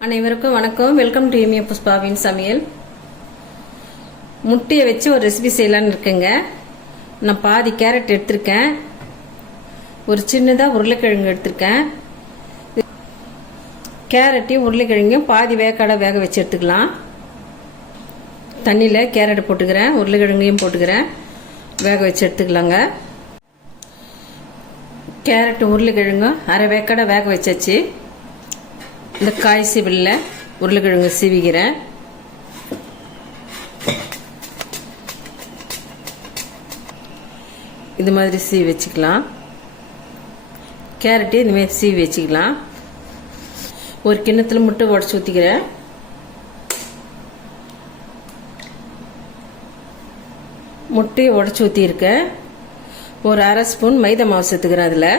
அனைவருக்கும் வணக்கம். Welcome to இமிய புஷ்பாவின் சமையல். முட்டையை வச்சு ஒரு ரெசிபி செய்யலான்னு இருக்கேங்க. நான் பாதி கேரட் எடுத்திருக்கேன். ஒரு சின்னதாக உருளைக்கிழங்கு எடுத்திருக்கேன். கேரட்டையும் உருளைக்கிழங்கையும் பாதி வேக்காடை வேக வச்சு எடுத்துக்கலாம். தண்ணியில் கேரட் போட்டுக்கிறேன். உருளைக்கிழங்கையும் போட்டுக்கிறேன். வேக வச்சு எடுத்துக்கலாங்க. கேரட் உருளைக்கிழங்கும் அரை வேக்காடை வேக வச்சாச்சு. இந்த காய் சீவலில் உருளைக்கிழங்கு சீவிக்கிறேன். இது மாதிரி சீவி வச்சுக்கலாம். கேரட்டு இந்தமாரி சீவி வச்சுக்கலாம். ஒரு கிண்ணத்தில் முட்டை உடச்சி ஊற்றிக்கிறேன் முட்டையை உடச்சி ஊற்றியிருக்கேன் ஒரு அரை ஸ்பூன் மைதா மாவு சேர்த்துக்கிறேன் அதில்.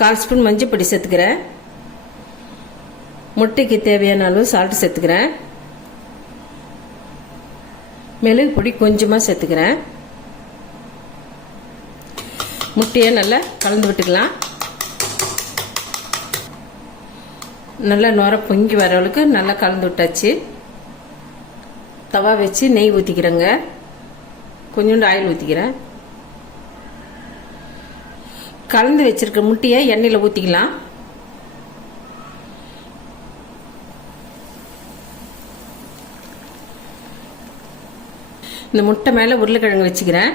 கால் ஸ்பூன் மஞ்சள் பொடி சேர்த்துக்கிறேன். முட்டைக்கு தேவையான அளவு சால்ட் சேர்த்துக்கிறேன். மிளகு பொடி கொஞ்சமாக சேர்த்துக்கிறேன். முட்டையை நல்லா கலந்து விட்டுக்கலாம். நல்லா நுர பொங்கி வர அளவுக்கு நல்லா கலந்து விட்டாச்சு. தவா வச்சு நெய் ஊற்றிக்கிறேங்க கொஞ்சோண்டு ஆயில் ஊற்றிக்கிறேன் கலந்து வச்சிருக்க முட்டையை எண்ணெயில் ஊற்றிக்கலாம் இந்த முட்டை மேலே உருளைக்கிழங்கு வச்சுக்கிறேன்.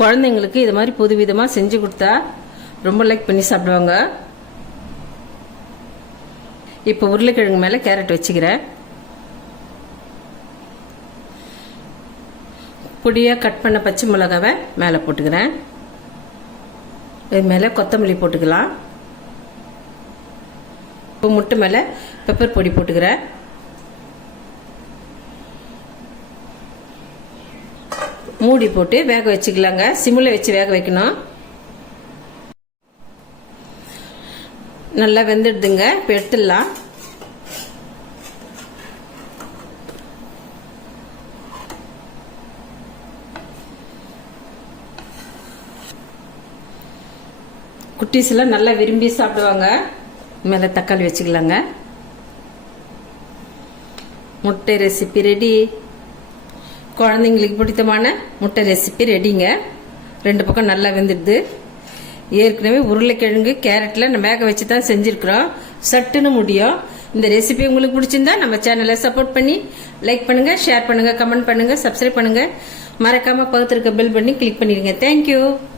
குழந்தைங்களுக்கு இது மாதிரி புது விதமாக செஞ்சு கொடுத்தா ரொம்ப லைக் பண்ணி சாப்பிடுவாங்க. இப்போ உருளைக்கிழங்கு மேலே கேரட் வச்சுக்கிறேன். பொடியாக கட் பண்ண பச்சை மிளகாவை மேலே போட்டுக்கிறேன். இது மேலே கொத்தமல்லி போட்டுக்கலாம். இப்போ முட்டை மேலே பெப்பர் பொடி போட்டுக்கிறேன். மூடி போட்டு வேக வச்சுக்கலாங்க. சிம்மில் வச்சு வேக வைக்கணும். நல்லா வெந்துடுதுங்க. இப்போ எடுத்துடலாம். குட்டீஸ்லாம் நல்லா விரும்பி சாப்பிடுவாங்க. மேலே தக்காளி வச்சுக்கலாங்க. முட்டை ரெசிபி ரெடி குழந்தைங்களுக்கு பிடித்தமான முட்டை ரெசிபி ரெடிங்க ரெண்டு பக்கம் நல்லா வெந்துடுது. ஏற்கனவே உருளைக்கிழங்கு கேரட்டில் நம்ம வேக வச்சு தான் செஞ்சுருக்குறோம். சட்டுன்னு முடியும். இந்த ரெசிபி உங்களுக்கு பிடிச்சிருந்தா நம்ம சேனலை சப்போர்ட் பண்ணி லைக் பண்ணுங்கள் ஷேர் பண்ணுங்கள் கமெண்ட் பண்ணுங்கள் சப்ஸ்கிரைப் பண்ணுங்கள் மறக்காமல் பகுத்திருக்க பில் பண்ணி கிளிக் பண்ணிடுங்க. Thank you